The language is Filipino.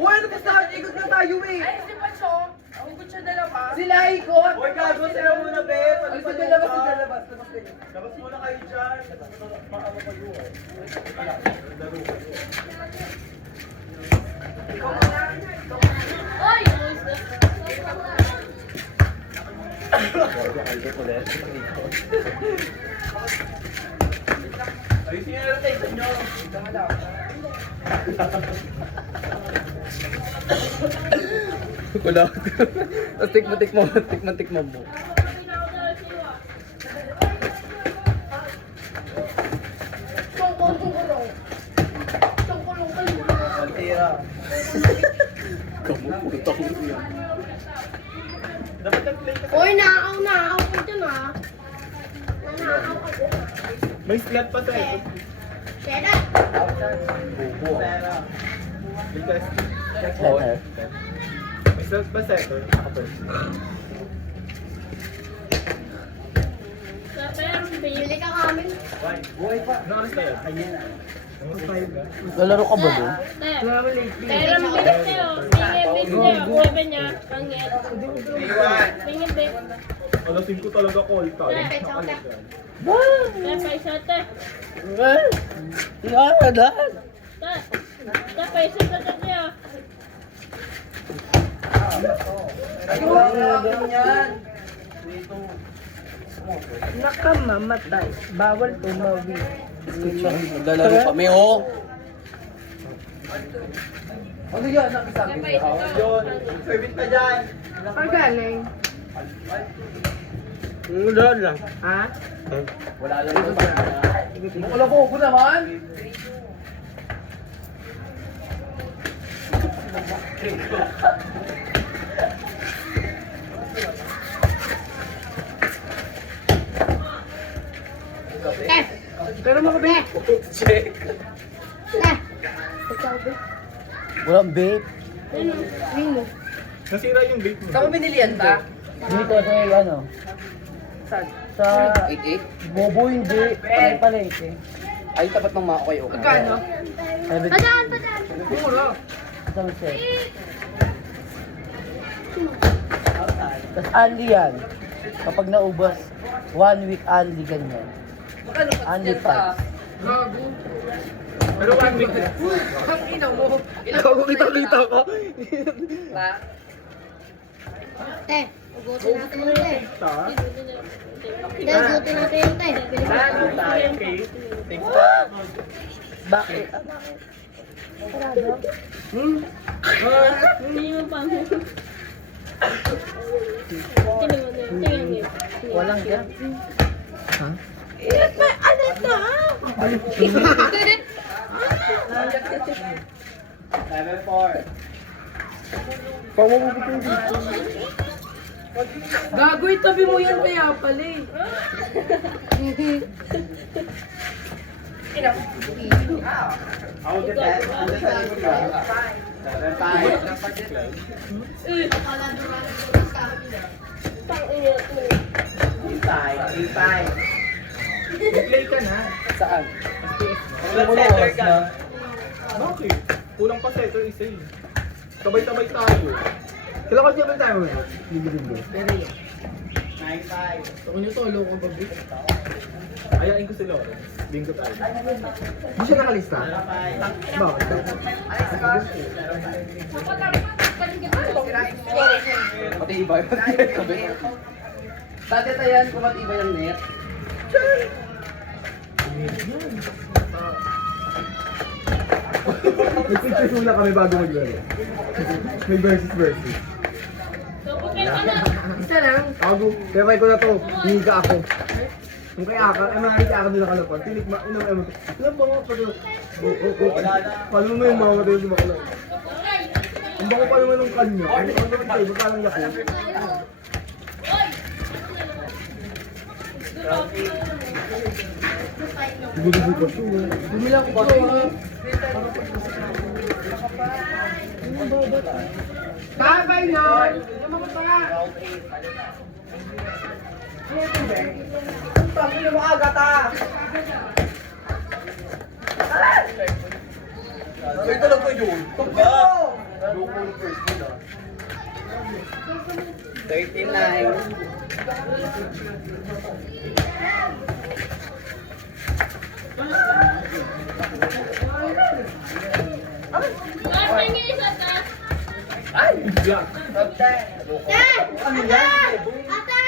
Uy, ano ba sa ikot na tayo eh? Ay, si Pacho. Ang ikot siya dalawa. Sila ikot! Uy, gago sila muna, be. Ay, sa labas, sa labas. Labas kayo. Labas muna kayo dyan. Maawa kayo, eh. Ay! Ayusin nyo na rotation nyo. Wala. Tapos tikman mo. Pantira. Kamupunta ko yun. Dapat nag-play ka. Uy, naaw ko dyan ah. Naaw ako. May slot pa sa ito. Sheda. Bubo. Pera. Because, Center. may slot pa sa ito. Bili ka kami. Buhay pa. Ano oras kayo? Ayun. Lalaro ka ba doon? Pero ang bilis niyo, pingin niya, kuwebe niya, pangit. Iwan. Pingin din. Alasin ko talaga call time. Kaya pa isa te. Nga ka dahil. Ta pa isa te niya. Nakamamatay. Bawal tumawi. Naglalaro kami, oh. Ano yan? Nakisabi ko. Yun. Service pa dyan. Pagaling. Wala lang. Ha? Wala lang ito ba? Wala ko naman. Pero mga be. Check. Walang vape. Mino. Nasira yung gate mo. Saan mo binili yan ba? Dito sa ano? Saan? Sa 88? Bobo hindi. Ay pala eh. Ay, tapat ng mga kayo. Magkano? Padaan. Mura. Isang set. Tapos only yan. Kapag naubos, 1 week only ganyan. Magkano pa Only packs. Gago. Pero 1 week na. Ang ina mo. Ako kita ko. Ba? Te, ugutin natin yung te. Ta? Te, ugutin natin yung te. Bili ka. Ano tayo? Okay. Thanks. Bakit? Hindi mo pa. Tingnan mo. Walang yan. Ha? Level 4. Pawawagod yung dito. Gago, itabi mo yan kaya pala eh. Ako depend. Ano sa likod ka? Level 5. Inside. Inside. Play ka na. Saan? Blood center ka. Bakit? Kulang pa setter isa eh. Sabay-sabay tayo. Kailan kasi ba tayo? Libre-libre. 9-5. Ako nyo solo ko babi. Ayain ko si Lawrence. Bingo tayo. Hindi siya nakalista? Bakit? Matibay. Dati tayan kung matibay ang net. Nag-picture muna kami bago maglaro. May versus. Kapag ka na. Isa lang. Ako, kaya ko na to, higa ako. Kung kaya ka, ay mga higa ako nila kalapag. Tinik ma, unang ewan ko. Alam ba nga pa to? Paano mo yung mga matayo sa makalaw? Ang bako pa naman ng kanya. Ano naman tayo, baka lang yako. Gugulo ko siya. Bumilang ko ba? Bye-bye, Lord! Ano pa nga? Pagkilo mo agad ah! Ito lang ko yun. Bakit niya isa ta? Ay! Yan! Ate! Ate! Ate!